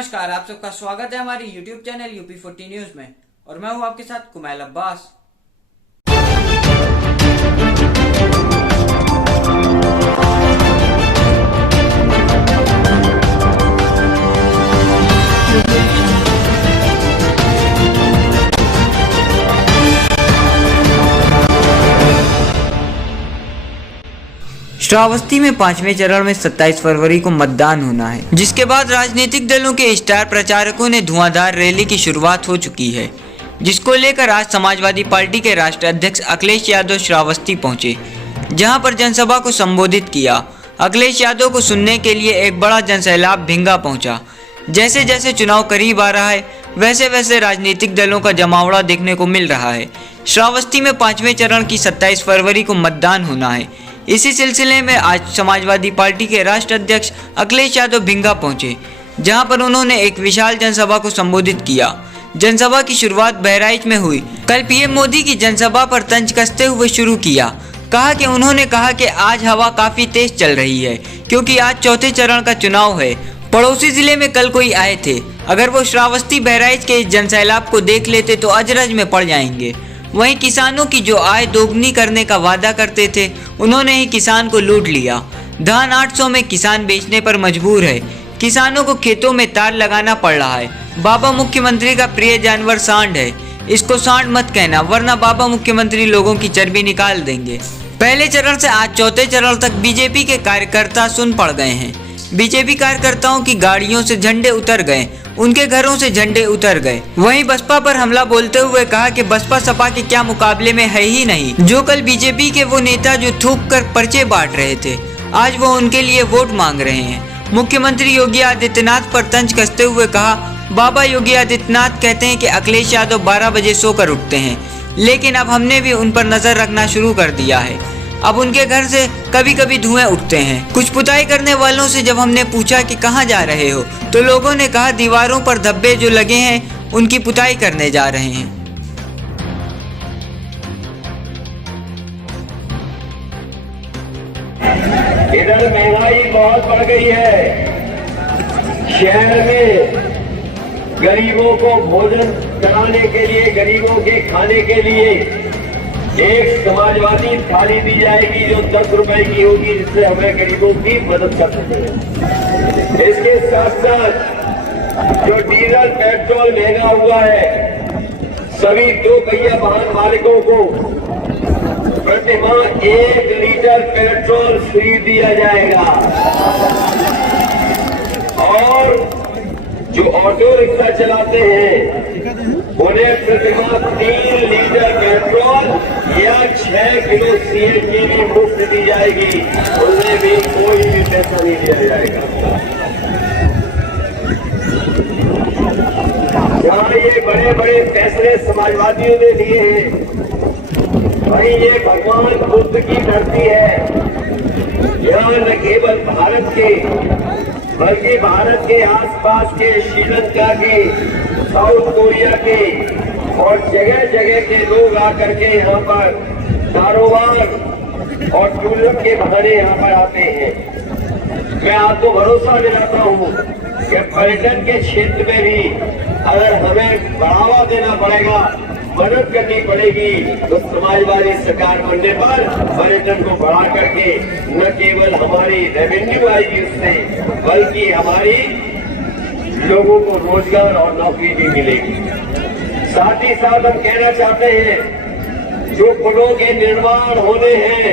नमस्कार, आप सबका स्वागत है हमारी YouTube चैनल UP40 न्यूज में और मैं हूं आपके साथ कुमैल अब्बास। श्रावस्ती में 5वें चरण में 27 फरवरी को मतदान होना है, जिसके बाद राजनीतिक दलों के स्टार प्रचारकों ने धुआंधार रैली की शुरुआत हो चुकी है, जिसको लेकर आज समाजवादी पार्टी के राष्ट्रीय अध्यक्ष अखिलेश यादव श्रावस्ती पहुंचे, जहां पर जनसभा को संबोधित किया। अखिलेश यादव को सुनने के लिए एक बड़ा जनसैलाब भिंगा पहुंचा। जैसे जैसे चुनाव करीब आ रहा है, वैसे वैसे राजनीतिक दलों का जमावड़ा देखने को मिल रहा है। श्रावस्ती में 5वें चरण की 27 फरवरी को मतदान होना है। इसी सिलसिले में आज समाजवादी पार्टी के राष्ट्रीय अध्यक्ष अखिलेश यादव भिंगा पहुंचे, जहां पर उन्होंने एक विशाल जनसभा को संबोधित किया। जनसभा की शुरुआत बहराइच में हुई। कल पीएम मोदी की जनसभा पर तंज कसते हुए शुरू किया। उन्होंने कहा कि आज हवा काफी तेज चल रही है, क्योंकि आज चौथे चरण का चुनाव है। पड़ोसी जिले में कल कोई आए थे, अगर वो श्रावस्ती बहराइच के इस जनसैलाब को देख लेते तो अजरज में पड़ जाएंगे। वहीं किसानों की जो आय दोगुनी करने का वादा करते थे, उन्होंने ही किसान को लूट लिया। धान 800 में किसान बेचने पर मजबूर है। किसानों को खेतों में तार लगाना पड़ रहा है। बाबा मुख्यमंत्री का प्रिय जानवर सांड है, इसको सांड मत कहना, वरना बाबा मुख्यमंत्री लोगों की चर्बी निकाल देंगे। पहले चरण से आज चौथे चरण तक बीजेपी के कार्यकर्ता सुन पड़ गए हैं। बीजेपी कार्यकर्ताओं की गाड़ियों से झंडे उतर गए, उनके घरों से झंडे उतर गए। वहीं बसपा पर हमला बोलते हुए कहा कि बसपा सपा के क्या मुकाबले में है ही नहीं। जो कल बीजेपी के वो नेता जो थूक कर पर्चे बांट रहे थे, आज वो उनके लिए वोट मांग रहे हैं। मुख्यमंत्री योगी आदित्यनाथ पर तंज कसते हुए कहा, बाबा योगी आदित्यनाथ कहते हैं कि अखिलेश यादव 12 बजे सोकर उठते हैं, लेकिन अब हमने भी उन पर नजर रखना शुरू कर दिया है। अब उनके घर से कभी कभी धुएं उठते हैं। कुछ पुताई करने वालों से जब हमने पूछा कि कहाँ जा रहे हो, तो लोगों ने कहा दीवारों पर धब्बे जो लगे हैं उनकी पुताई करने जा रहे हैं। इधर महंगाई बहुत बढ़ गई है। शहर में गरीबों को भोजन कराने के लिए, गरीबों के खाने के लिए एक समाजवादी थाली दी जाएगी जो 10 रुपए की होगी, जिससे हमें गरीबों की मदद कर सके। इसके साथ साथ जो डीजल पेट्रोल महंगा हुआ है, सभी 2 पहिया वाहन मालिकों को प्रतिमाह 1 लीटर पेट्रोल फ्री दिया जाएगा और जो ऑटो रिक्शा चलाते हैं उन्हें प्रतिमाह 3 लीटर पेट्रोल या 6 किलो सीएनजी भी मुफ्त दी जाएगी। उन्हें भी कोई भी पैसा नहीं दिया जाएगा। जहाँ ये बड़े बड़े फैसले समाजवादियों ने लिए हैं, वहीं ये भगवान बुद्ध की धरती है। यहाँ न केवल भारत के बल्कि भारत के आसपास के श्रीलंका के, साउथ कोरिया के और जगह जगह के लोग आकर के यहाँ पर कारोबार और टूरिज्म के बहाने यहाँ पर आते हैं। मैं आपको भरोसा दिलाता हूँ कि पर्यटन के क्षेत्र में भी अगर हमें बढ़ावा देना पड़ेगा, मदद करनी पड़ेगी, तो समाजवादी सरकार बनने पर पर्यटन को बढ़ा करके न केवल हमारी रेवेन्यू आएगी उससे, बल्कि हमारी लोगों को रोजगार और नौकरी भी मिलेगी। साथ ही साथ हम कहना चाहते हैं, जो पुलों के निर्माण होने हैं,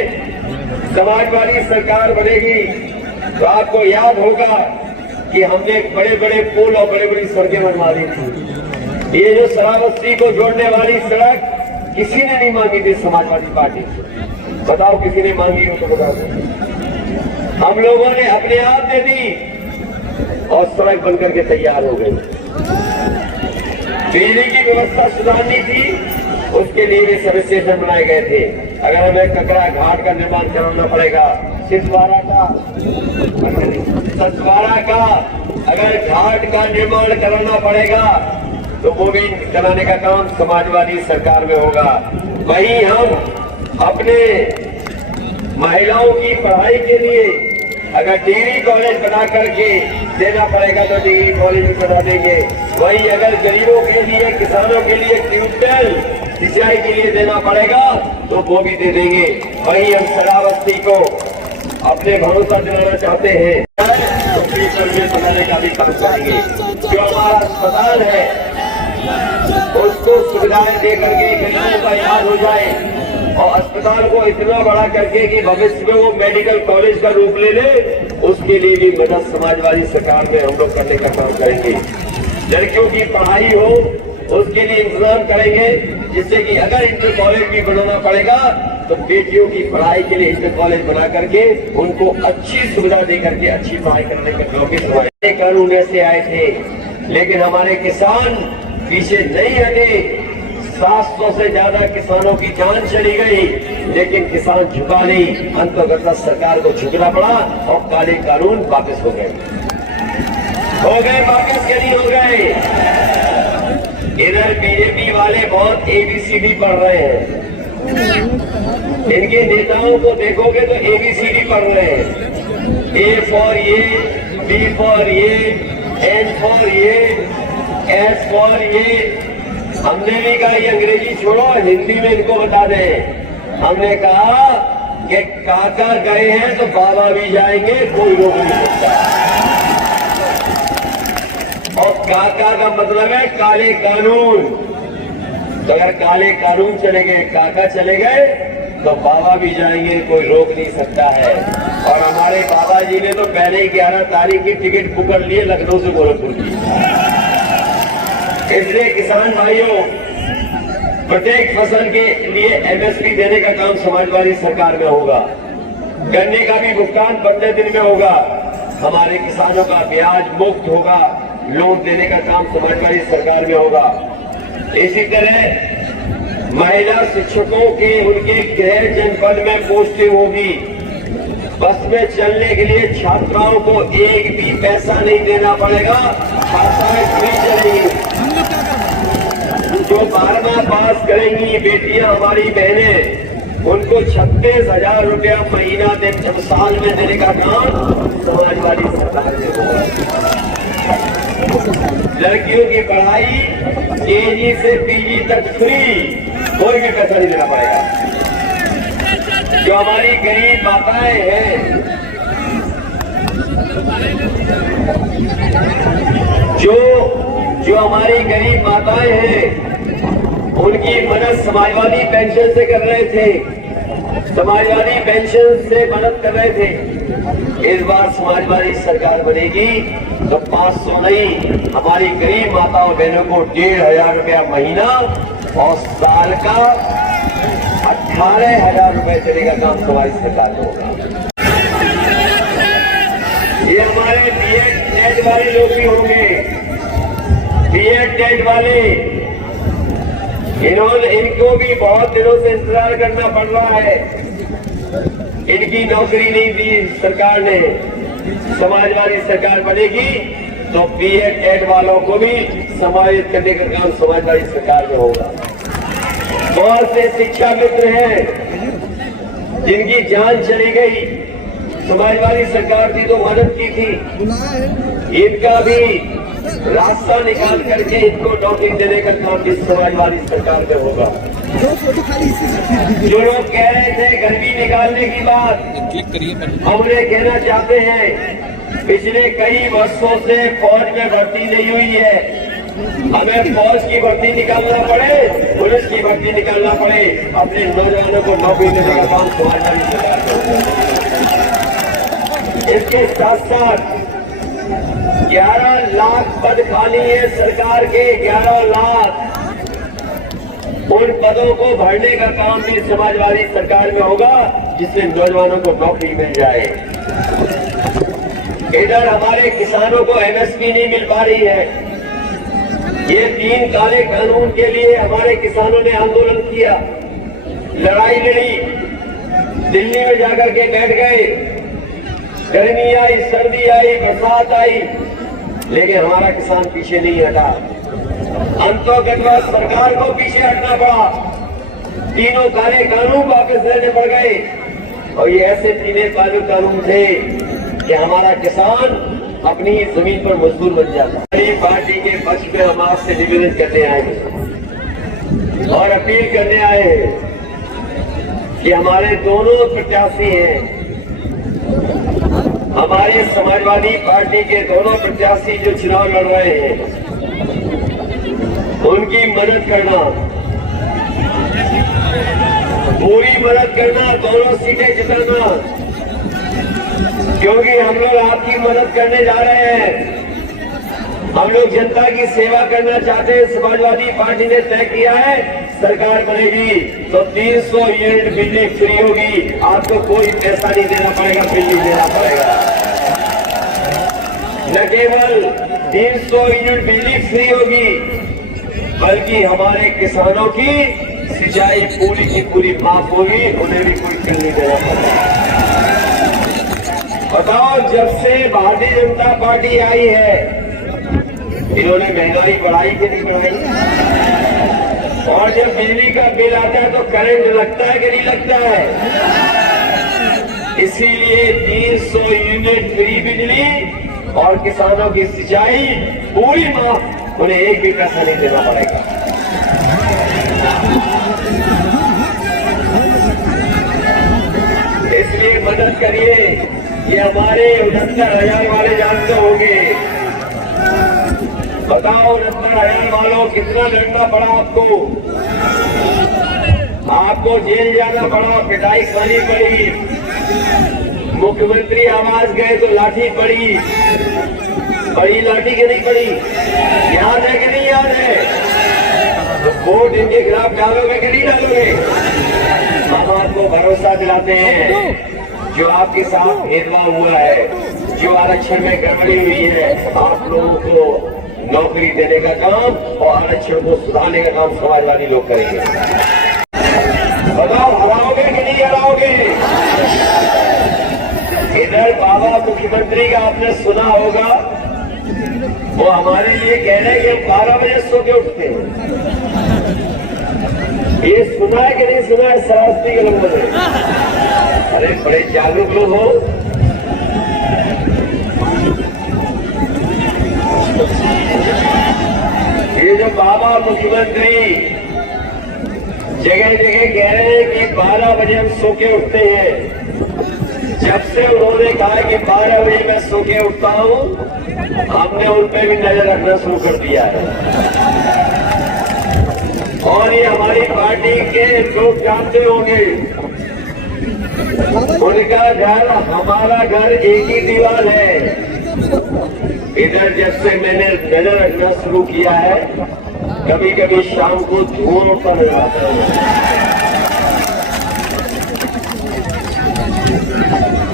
समाजवादी सरकार बनेगी तो आपको याद होगा कि हमने बड़े बड़े पुल और बड़ी बड़ी सड़कें बनवा दी थी। ये जो श्रावस्ती को जोड़ने वाली सड़क किसी ने नहीं मांगी थी समाजवादी पार्टी से। बताओ किसी ने मांगी हो तो बता दो। हम लोगों ने अपने आप दे दी और सड़क बनकर के तैयार हो गई। बिजली की व्यवस्था सुधारनी थी, उसके लिए भी सब स्टेशन बनाए गए थे। अगर हमें ककरा घाट का निर्माण कराना पड़ेगा, सिसवाड़ा का अगर घाट का निर्माण कराना पड़ेगा तो वो भी कराने का काम समाजवादी सरकार में होगा। वहीं हम अपने महिलाओं की पढ़ाई के लिए अगर डिग्री कॉलेज बना करके देना पड़ेगा तो डिग्री कॉलेज भी बना देंगे। वही अगर गरीबों के लिए, किसानों के लिए ट्यूबवेल सिंचाई के लिए देना पड़ेगा तो वो भी दे देंगे। वही हम श्रावस्ती को अपने भरोसा दिलाना चाहते हैं तो में बनाने का भी काम करेंगे। जो हमारा अस्पताल है उसको सुविधाएं दे करके गरीबों का इलाज हो जाए और अस्पताल को इतना बड़ा करके कि भविष्य में वो मेडिकल कॉलेज का रूप ले ले, उसके लिए भी मदद समाजवादी सरकार में हम लोग करने का काम करेंगे। लड़कियों की पढ़ाई हो उसके लिए इंतजाम करेंगे, जिससे कि अगर इंटर कॉलेज भी बनाना पड़ेगा तो बेटियों की पढ़ाई के लिए इंटर कॉलेज बना करके उनको अच्छी सुविधा दे करके अच्छी पढ़ाई करने का काम कानून ऐसे आए थे, लेकिन हमारे किसान पीछे नहीं हटे। 700 से ज्यादा किसानों की जान चली गई, लेकिन किसान झुका नहीं। अंततः सरकार को झुकना पड़ा और काले कानून वापस हो गए वापस के नहीं हो गए। इधर बीजेपी वाले बहुत ABCD पढ़ रहे हैं, इनके नेताओं को देखोगे तो ABCD पढ़ रहे हैं। A for ये, B for ये, N for ये, S for ये। हमने भी कहा ये अंग्रेजी छोड़ो, हिंदी में इनको बता दें। हमने कहा कि काका गए हैं तो बाबा भी जाएंगे, कोई रोक नहीं सकता। और काका का मतलब है काले कानून। तो अगर काले कानून चले गए, काका चले गए तो बाबा भी जाएंगे, कोई रोक नहीं सकता है। और हमारे बाबा जी ने तो पहले ही 11 तारीख की टिकट बुक कर लिए लखनऊ से गोरखपुर की। इसलिए किसान भाइयों, प्रत्येक फसल के लिए MSP देने का काम समाजवादी सरकार में होगा। गन्ने का भी भुगतान 15 दिन में होगा। हमारे किसानों का ब्याज मुक्त होगा, लोन देने का काम समाजवादी सरकार में होगा। इसी तरह महिला शिक्षकों के उनके गैर जनपद में पोस्टिंग होगी। बस में चलने के लिए छात्राओं को एक भी पैसा नहीं देना पड़ेगा, छात्राएं फ्री चलेंगी। जो 12वां पास करेंगी बेटियां, हमारी बहनें, उनको 36,000 रुपया महीना साल में देने का काम समाजवादी सरकार ने होगा। लड़कियों की पढ़ाई KG से PG तक फ्री, कोई भी पैसा नहीं देना पड़ेगा। जो हमारी गरीब माताएं हैं, जो हमारी गरीब माताएं हैं, उनकी मदद समाजवादी पेंशन से कर रहे थे, समाजवादी पेंशन से मदद कर रहे थे। इस बार समाजवादी सरकार बनेगी तो 500 नहीं, हमारी गरीब माताओं बहनों को 1,500 रुपया महीना और साल का 18,000 रुपए देने का काम समाज सरकार को होगा। ये हमारे BEd नेट वाले लोग भी होंगे, BEd नेट वाले, इनको भी बहुत दिनों से इंतजार करना पड़ रहा है। इनकी नौकरी नहीं दी सरकार ने। समाजवादी सरकार बनेगी तो BEd नेट वालों को भी समाहित करने का काम समाजवादी सरकार में होगा। बहुत से शिक्षा मित्र हैं जिनकी जान चली गई, समाजवादी सरकार थी तो मदद की थी, इनका भी रास्ता निकाल करके इनको नौकरी देने का काम इस समाजवादी सरकार में होगा। जो लोग कह रहे थे गरीबी निकालने की बात, हम उन्हें कहना चाहते हैं पिछले कई वर्षों से फौज में भर्ती नहीं हुई है। हमें फौज की भर्ती निकालना पड़े, पुलिस की भर्ती निकालना पड़े, अपने नौजवानों को नौकरी देने का काम समाजवादी सरकार को। इसके साथ साथ 11 लाख पद खाली है सरकार के, 11 लाख। उन पदों को भरने का काम भी समाजवादी सरकार में होगा, जिससे नौजवानों को नौकरी मिल जाए। इधर हमारे किसानों को MSP नहीं मिल पा रही है। ये 3 काले कानून के लिए हमारे किसानों ने आंदोलन किया, लड़ाई लड़ी, दिल्ली में जाकर के बैठ गए। गर्मी आई, सर्दी आई, बरसात आई, लेकिन हमारा किसान पीछे नहीं हटा। अंततः सरकार को पीछे हटना पड़ा। तीनों काले कानून वापस लेने पड़ गए। और ये ऐसे 3 काले कानून थे कि हमारा किसान अपनी ही जमीन पर मजदूर बन जाता। हमारी पार्टी के पक्ष में हम आपसे निवेदन करने आए हैं और अपील करने आए हैं कि हमारे दोनों प्रत्याशी हैं, हमारे समाजवादी पार्टी के दोनों प्रत्याशी जो चुनाव लड़ रहे हैं, उनकी मदद करना, पूरी मदद करना, दोनों सीटें जिताना, क्योंकि हम लोग आपकी मदद करने जा रहे हैं। हम लोग जनता की सेवा करना चाहते हैं। समाजवादी पार्टी ने तय किया है सरकार बनेगी तो 300 यूनिट बिजली फ्री होगी, आपको कोई पैसा नहीं देना पड़ेगा, बिजली देना पड़ेगा। न केवल 300 यूनिट बिजली फ्री होगी, बल्कि हमारे किसानों की सिंचाई पूरी की पूरी माफ होगी, उन्हें भी कोई बिल नहीं देना पड़ेगा। बताओ, जब से भारतीय जनता पार्टी आई है, इन्होंने महंगाई बढ़ाई कि नहीं बढ़ाई? और जब बिजली का बिल आता है तो करंट लगता है कि नहीं लगता है? इसीलिए 300 यूनिट फ्री बिजली और किसानों की सिंचाई पूरी माफ, उन्हें एक भी पैसा नहीं देना पड़ेगा। इसलिए मदद करिए। ये हमारे 69,000 वाले जानते होंगे। बताओ, 69,000 वालों, कितना लड़ना पड़ा आपको? आपको जेल जाना पड़ा, पिटाई खानी पड़ी, मुख्यमंत्री आवास गए तो लाठी पड़ी, बड़ी लाठी की नहीं पड़ी? याद है कि नहीं याद है? तो वोट इनके खिलाफ डालोगे कि नहीं डालोगे? हम आपको भरोसा दिलाते हैं, जो आपके साथ भेदभाव हुआ है, जो आरक्षण में गड़बड़ी हुई है, आप लोगों को नौकरी देने का काम और आरक्षण को सुधारने का काम समाजवादी लोग करेंगे। बताओ, हराओगे कि नहीं हराओगे? इधर बाबा मुख्यमंत्री का आपने सुना होगा, वो हमारे लिए कह रहे हैं कि हम 12 बजे सो के उठते हैं। ये सुना है कि नहीं सुना है सरास्ती के लोगों ने? अरे बड़े जागरूक लोग हो। ये जो बाबा मुख्यमंत्री जगह जगह कह रहे हैं कि 12 बजे हम सो के उठते हैं, जब से उन्होंने कहा कि 12 बजे मैं सो के उठता हूं, हमने उन पर भी नजर रखना शुरू कर दिया है। और ये हमारी पार्टी के लोग जानते होंगे, उनका घर हमारा घर एक ही दीवार है। इधर जब से मैंने नजर रखना शुरू किया है, कभी कभी शाम को धुआं उठता नजर आता है।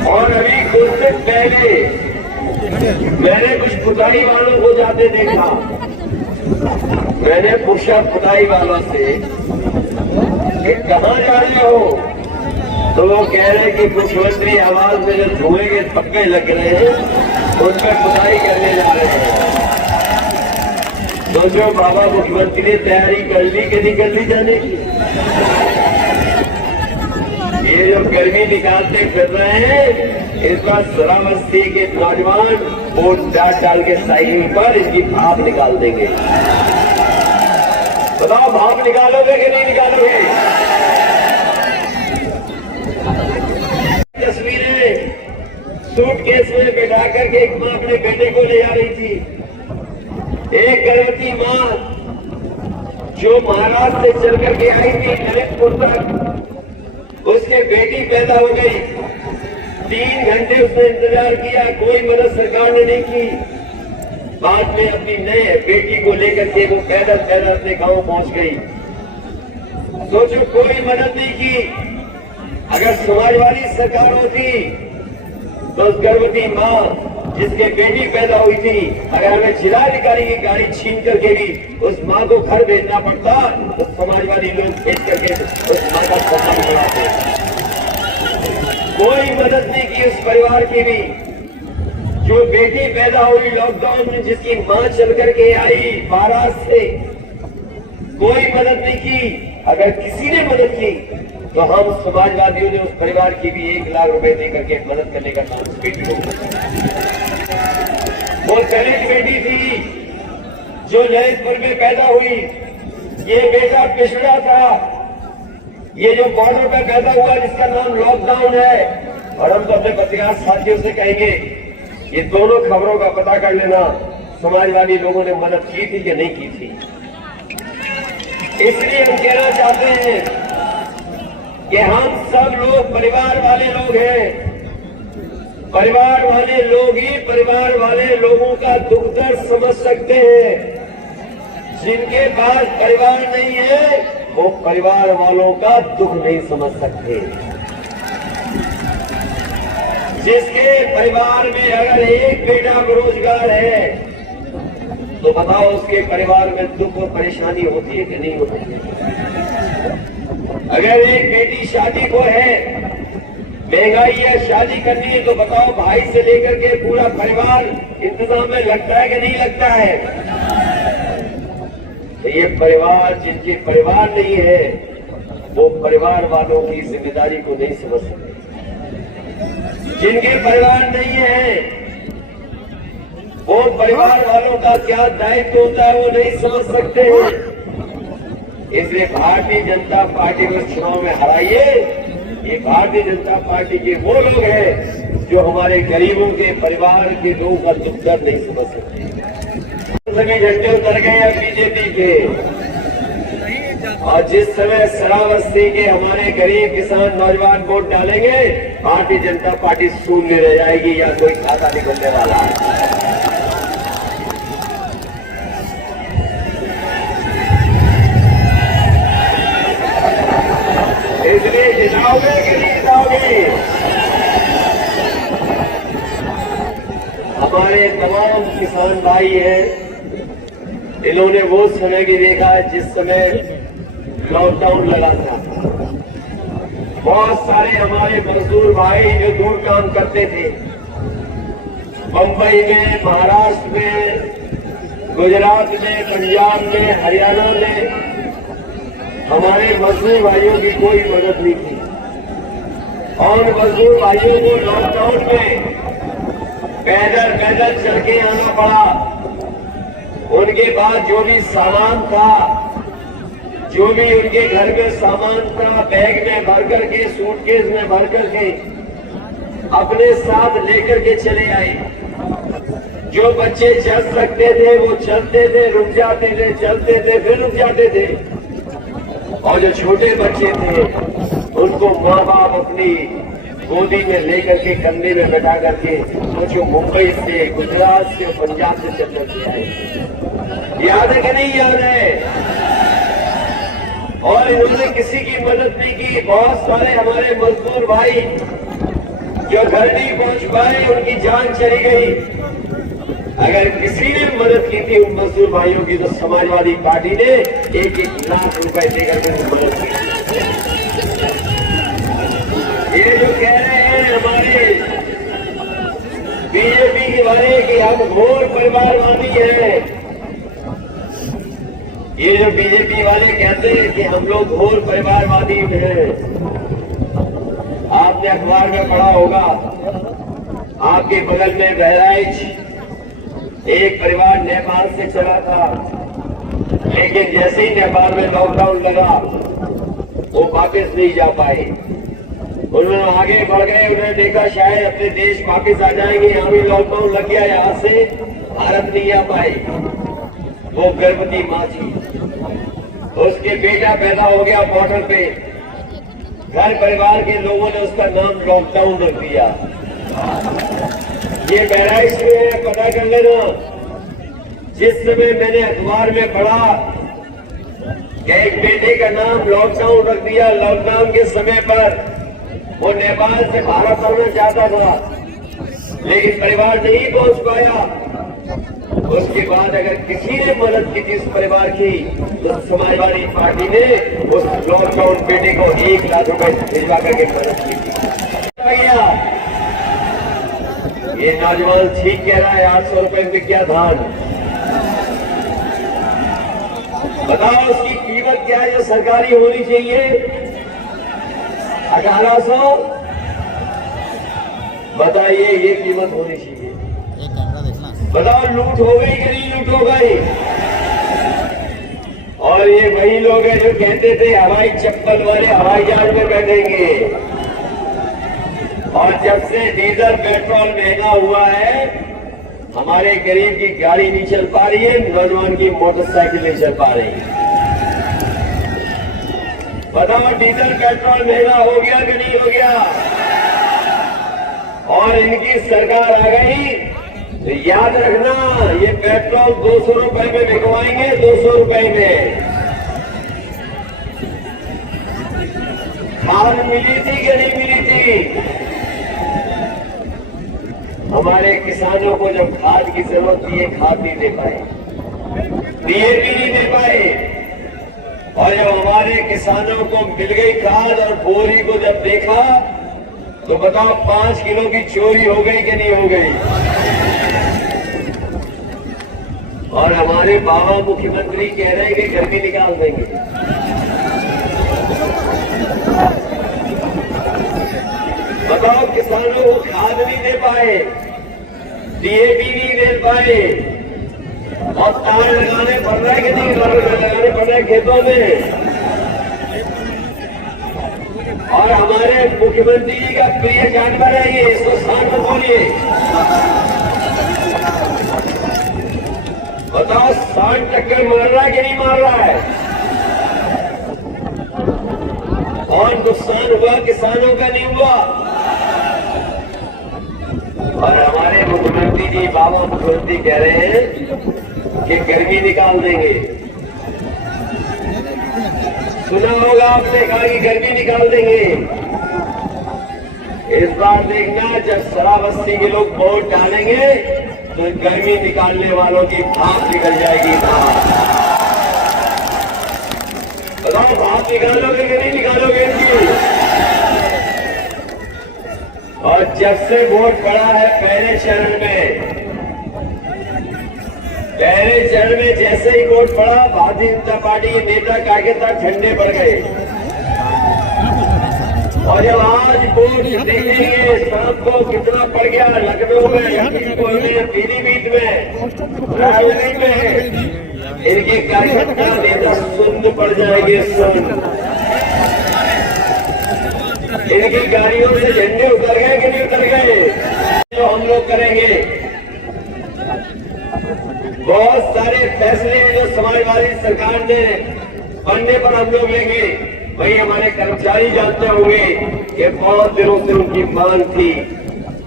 और अभी कुछ दिन पहले मैंने कुछ पुताई वालों को जाते देखा। मैंने पूछा पुताई वालों से कि कहाँ जा रहे हो? तो वो कह रहे कि मुख्यमंत्री आवास में जो धुएं के धब्बे लग रहे हैं, उन पर खुदाई करने जा रहे हैं। तो जो बाबा मुख्यमंत्री ने तैयारी कर ली कि नहीं कर ली जाने की? ये जो गर्मी निकालते फिर रहे हैं, इस बार शराबस्ती के नौजवान वोट डाल के साइकिल पर इनकी भाप निकाल देंगे। बताओ, भाप निकालोगे कि नहीं निकालोगे? तस्वीरें सूटकेस में बैठा करके एक माँ अपने बेटे को ले जा रही थी। एक गर्भवती माँ जो महाराष्ट्र से चल करके आई थी ललितपुर तक, उसके बेटी पैदा हो गई। 3 घंटे उसने इंतजार किया, कोई मदद सरकार ने नहीं की। बाद में अपनी नए बेटी को लेकर के वो पैदल पैदल अपने गांव पहुंच गई। सोचो, कोई मदद नहीं की। अगर समाजवादी सरकार होती तो उस गर्भवती माँ जिसके बेटी पैदा हुई थी, अगर हमें जिलाधिकारी की गाड़ी छीन करके भी उस माँ को घर भेजना पड़ता, तो समाजवादी लोग भेज करके उस माँ का सम्मान कराते। कोई मदद नहीं की उस परिवार की भी। जो बेटी पैदा हुई लॉकडाउन में, जिसकी माँ चल करके आई महाराष्ट्र से, कोई मदद नहीं की। अगर किसी ने मदद की तो हम समाजवादियों ने उस परिवार की भी 1 लाख रुपए देकर के मदद करने का काम बेटी को। वो दलित बेटी थी जो ललितपुर में पैदा हुई। ये बेटा पिछड़ा था, ये जो बॉर्डर पे पैदा हुआ जिसका नाम लॉकडाउन है। और हम तो अपने पत्रकार साथियों से कहेंगे ये दोनों खबरों का पता कर लेना, समाजवादी लोगों ने मदद की थी कि नहीं की थी। इसलिए हम कहना चाहते हैं कि हम सब लोग परिवार वाले लोग हैं। परिवार वाले लोग ही परिवार वाले लोगों का दुख दर्द समझ सकते हैं। जिनके पास परिवार नहीं है वो परिवार वालों का दुख नहीं समझ सकते। जिसके परिवार में अगर एक बेटा बेरोजगार है तो बताओ उसके परिवार में दुख और परेशानी होती है कि नहीं होती है। अगर एक बेटी शादी को है, महंगाई है, शादी करनी है तो बताओ भाई से लेकर के पूरा परिवार इंतजाम में लगता है कि नहीं लगता है। तो ये परिवार जिनके परिवार नहीं है वो परिवार वालों की जिम्मेदारी को नहीं समझ सकते। जिनके परिवार नहीं है वो परिवार वालों का क्या दायित्व होता है वो नहीं समझ सकते हैं। इसलिए भारतीय जनता पार्टी को चुनाव में हराइए। ये भारतीय जनता पार्टी के वो लोग हैं जो हमारे गरीबों के परिवार के लोगों का दुख दर्द नहीं समझ सकते। सभी झंडे उतर गए हैं बीजेपी के। और जिस समय शरावस्ती के हमारे गरीब किसान नौजवान वोट डालेंगे भारतीय जनता पार्टी शून्य रह जाएगी या कोई खाता नहीं खुलने वाला है। इसलिए जिताओगे कि नहीं जिताओगे। हमारे तमाम किसान भाई हैं, इन्होंने वो समय भी देखा है जिस समय लॉकडाउन लगा था। बहुत सारे हमारे मजदूर भाई जो दूर काम करते थे, बंबई में, महाराष्ट्र में, गुजरात में, पंजाब में, हरियाणा में, हमारे मजदूर भाइयों की कोई मदद नहीं की। और मजदूर भाइयों को लॉकडाउन में पैदल पैदल चल के आना पड़ा। उनके पास जो भी सामान था, जो भी उनके घर में सामान था, बैग में भर करके, सूटकेस में भर करके अपने साथ लेकर के चले आए। जो बच्चे चल सकते थे वो चलते थे, रुक जाते थे, चलते थे, फिर रुक जाते थे। और जो छोटे बच्चे थे उनको माँ बाप अपनी गोदी में लेकर के कंधे में बैठा करके वो जो मुंबई से, गुजरात से, पंजाब से चल करके आए। याद है कि नहीं याद है। और इन्होंने किसी की मदद नहीं की। बहुत सारे हमारे मजदूर भाई जो घर नहीं पहुंच पाए उनकी जान चली गई। अगर किसी ने मदद की थी उन मजदूर भाइयों की तो समाजवादी पार्टी ने 1-1 लाख रुपए देकर के मदद की। ये जो कह रहे हैं हमारे बीजेपी के वाले कि हम घोर परिवारवादी हैं, ये जो बीजेपी वाले कहते हैं कि हम लोग घोर परिवारवादी हैं। आपने अखबार में पढ़ा होगा, आपके बगल में बहराइच एक परिवार नेपाल से चला था, लेकिन जैसे ही नेपाल में लॉकडाउन लगा वो वापस नहीं जा पाए। उन्होंने आगे बढ़ गए, उन्होंने देखा शायद अपने देश वापस आ जाएंगे, यहाँ भी लॉकडाउन लग गया, यहाँ से भारत नहीं आ पाए। वो गर्भवती माँ थी, उसके बेटा पैदा हो गया बॉर्डर पे। घर परिवार के लोगों ने उसका नाम लॉकडाउन रख दिया। ये बहराइच में है, पता कर लेना। जिस समय मैंने अखबार में पढ़ा कि एक बेटे का नाम लॉकडाउन रख दिया, लॉकडाउन के समय पर वो नेपाल से भारत आना चाहता था लेकिन परिवार नहीं पहुंच पाया। उसके बाद अगर किसी ने मदद की थी उस परिवार की तो समाजवादी पार्टी ने उस लॉकडाउन बेटे को 1 लाख रुपए भिजवा करके मदद की थी। ये नौजवान ठीक कह रहा है, 800 रुपए में क्या धान। बताओ उसकी कीमत क्या है जो सरकारी होनी चाहिए। 1800 बताइए, ये कीमत होनी चाहिए। बताओ, लूट हो गई कि नहीं लूट हो गई? और ये वही लोग हैं जो कहते थे हवाई चप्पल वाले हवाई जहाज में बैठेंगे। और जब से डीजल पेट्रोल महंगा हुआ है, हमारे गरीब की गाड़ी नहीं चल पा रही है, नौजवान की मोटरसाइकिल नहीं चल पा रही है। बताओ, डीजल पेट्रोल महंगा हो गया कि नहीं हो गया? और इनकी सरकार आ गई तो याद रखना, ये पेट्रोल 200 रुपए में बिकवाएंगे, 200 रुपए में। खाद मिली थी कि नहीं मिली थी? हमारे किसानों को जब खाद की जरूरत थी, ये खाद नहीं दे पाए, डीएपी नहीं दे पाए। और जब हमारे किसानों को मिल गई खाद और बोरी को जब देखा तो बताओ 5 किलो की चोरी हो गई कि नहीं हो गई? और हमारे बाबा मुख्यमंत्री कह रहे हैं कि गर्मी निकाल देंगे। बताओ, किसानों को खाद नहीं दे पाए, डीएपी नहीं दे पाए, और तार लगाने पड़ रहा है कि नहीं लगाने पड़ रहे खेतों में। और हमारे मुख्यमंत्री जी का प्रिय जानवर है ये, इसको शान में बोलिए। बताओ, 60 टक्कर मार रहा है कि नहीं मार रहा है? और नुकसान हुआ किसानों का नहीं हुआ? और हमारे मुख्यमंत्री जी, बाबा मुख्यमंत्री कह रहे हैं कि गर्मी निकाल देंगे। सुना होगा आपने, कहा कि गर्मी निकाल देंगे। इस बार देखना, जब शराबस्ती के लोग वोट डालेंगे तो गर्मी निकालने वालों की भाप निकल जाएगी। बताओ, भाप निकालोगे कि नहीं निकालोगे इनकी? और जब से वोट पड़ा है पहले चरण में जैसे ही वोट पड़ा, भारतीय जनता पार्टी के नेता कार्यकर्ता ठंडे पड़ गए। और जब आज वोट देखेंगे शाम को कितना पड़ गया, लखनऊ में, लखीमपुर में, पीलीभीत में, रायबरेली में, इनके कार्यकर्ता नेता सुन्न पड़ जाएंगे। सुन्न, इनकी गाड़ियों से झंडे उतर गए कि नहीं उतर गए? जो हम लोग करेंगे, बहुत सारे फैसले जो समाजवादी सरकार ने बनने पर हम लोग लेंगे। वही हमारे कर्मचारी जानते होंगे कि बहुत दिनों से उनकी मांग थी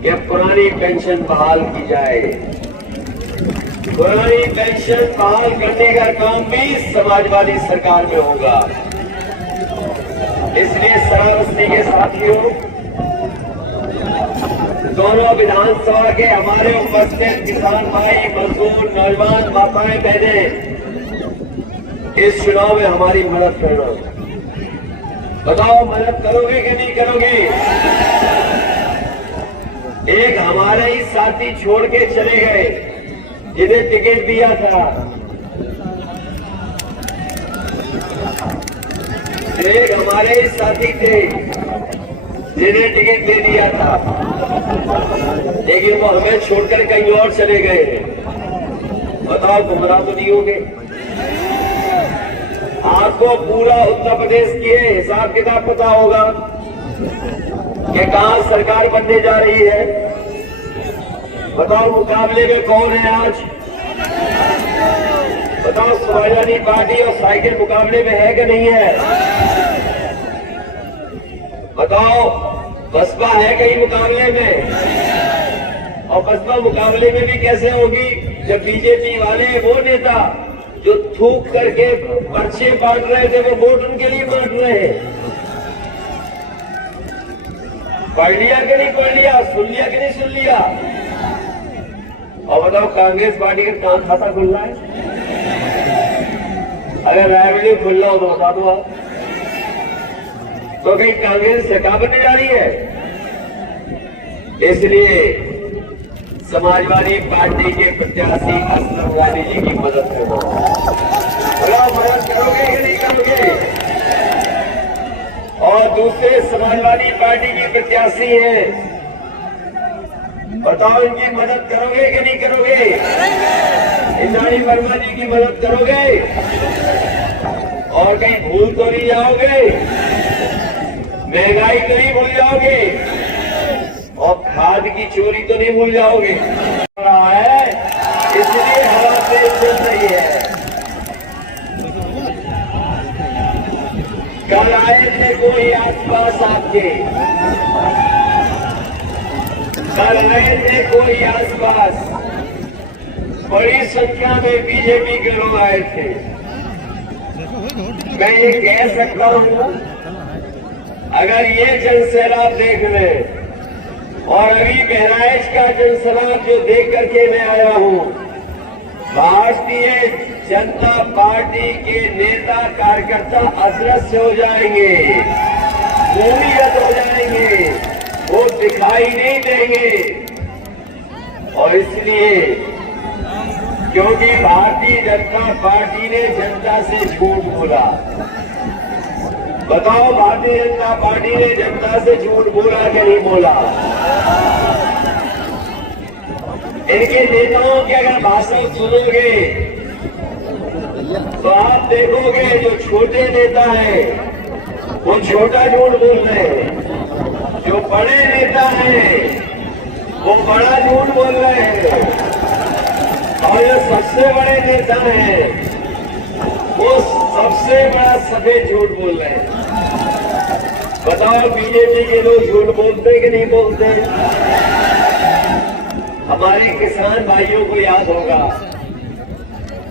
कि पुरानी पेंशन बहाल की जाए। पुरानी पेंशन बहाल करने का काम भी समाजवादी सरकार में होगा। इसलिए श्रावस्ती के साथियों, दोनों विधानसभा के हमारे उपस्थित किसान भाई, मजदूर, नौजवान, माताएं, बहनें, इस चुनाव में हमारी मदद करना। बताओ, मदद करोगे कि नहीं करोगे? एक हमारे ही साथी छोड़ के चले गए जिन्हें टिकट दिया था। एक हमारे ही साथी थे जिन्हें टिकट दे दिया था, लेकिन वो हमें छोड़कर कहीं और चले गए। बताओ, गुमराह तो नहीं होंगे? आपको पूरा उत्तर प्रदेश के हिसाब किताब पता होगा कि कहां सरकार बनने जा रही है। बताओ, मुकाबले में कौन है आज? बताओ, समाजवादी पार्टी और साइकिल मुकाबले में है कि नहीं है? बताओ, बसपा है कहीं मुकाबले में? और बसपा मुकाबले में भी कैसे होगी जब बीजेपी वाले वो नेता जो थूक करके पर्चे बांट रहे थे, वो वोट उनके लिए बांट रहे हैं। पढ़ लिया कि नहीं पढ़ लिया, सुन लिया कि नहीं सुन लिया? और बताओ, कांग्रेस पार्टी का कहां खाता खुल रहा है? अगर रायबरेली खुल रहा हो तो बता दो आप। तो कहीं कांग्रेस सरकार बनने जा रही है? इसलिए समाजवादी पार्टी के प्रत्याशी असलम वानी जी की मदद करना। मदद करोगे कि नहीं करोगे? और दूसरे समाजवादी पार्टी की प्रत्याशी हैं, बताओ इनकी मदद करोगे कि नहीं करोगे? इंद्राणी वर्मा जी की मदद करोगे? और कहीं भूल तो नहीं जाओगे? महंगाई तो नहीं भूल जाओगे? और खाद की चोरी तो नहीं भूल जाओगे? रहा है, इसलिए हवा तेज चल रही है। कल आए थे कोई आसपास आपके, कल आए थे कोई आसपास, बड़ी संख्या में बीजेपी के लोग आए थे। मैं ये कह सकता हूं, अगर ये जनसैलाब देख लें और अभी बहराइच का जनसैलाब जो देख करके मैं आया हूं, भारतीय जनता पार्टी के नेता कार्यकर्ता अदृश्य हो जाएंगे, भूमिगत हो जाएंगे, वो दिखाई नहीं देंगे। और इसलिए क्योंकि भारतीय जनता पार्टी ने जनता से झूठ बोला। बताओ, भारतीय जनता पार्टी ने जनता से झूठ बोला कि नहीं बोला? इनके नेताओं के अगर भाषण सुनोगे तो आप देखोगे जो छोटे नेता हैं वो छोटा झूठ बोल रहे हैं, जो बड़े नेता हैं वो बड़ा झूठ बोल रहे हैं, और जो सबसे बड़े नेता हैं वो सबसे बड़ा सफेद झूठ बोल रहे हैं। बताओ, बीजेपी के लोग झूठ बोलते कि नहीं बोलते? हमारे किसान भाइयों को याद होगा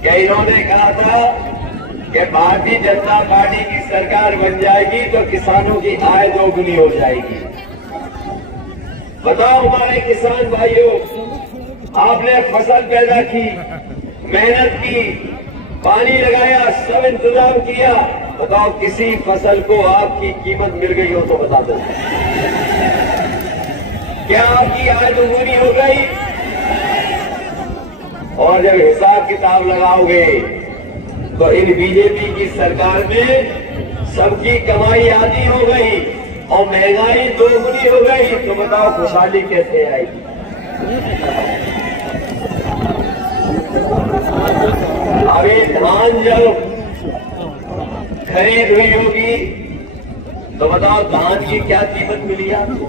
कि इन्होंने कहा था कि भारतीय जनता पार्टी की सरकार बन जाएगी तो किसानों की आय दोगुनी हो जाएगी। बताओ हमारे किसान भाइयों, आपने फसल पैदा की, मेहनत की, पानी लगाया, सब इंतजाम किया, बताओ किसी फसल को आपकी कीमत मिल गई हो तो बता दो, क्या आपकी आय दोगुनी हो गई? और जब हिसाब किताब लगाओगे तो इन बीजेपी की सरकार में सबकी कमाई आधी हो गई और महंगाई दोगुनी हो गई, तो बताओ खुशहाली कैसे आएगी? अभी धान जब खरीद हुई होगी तो बताओ धान की क्या कीमत मिली आपको?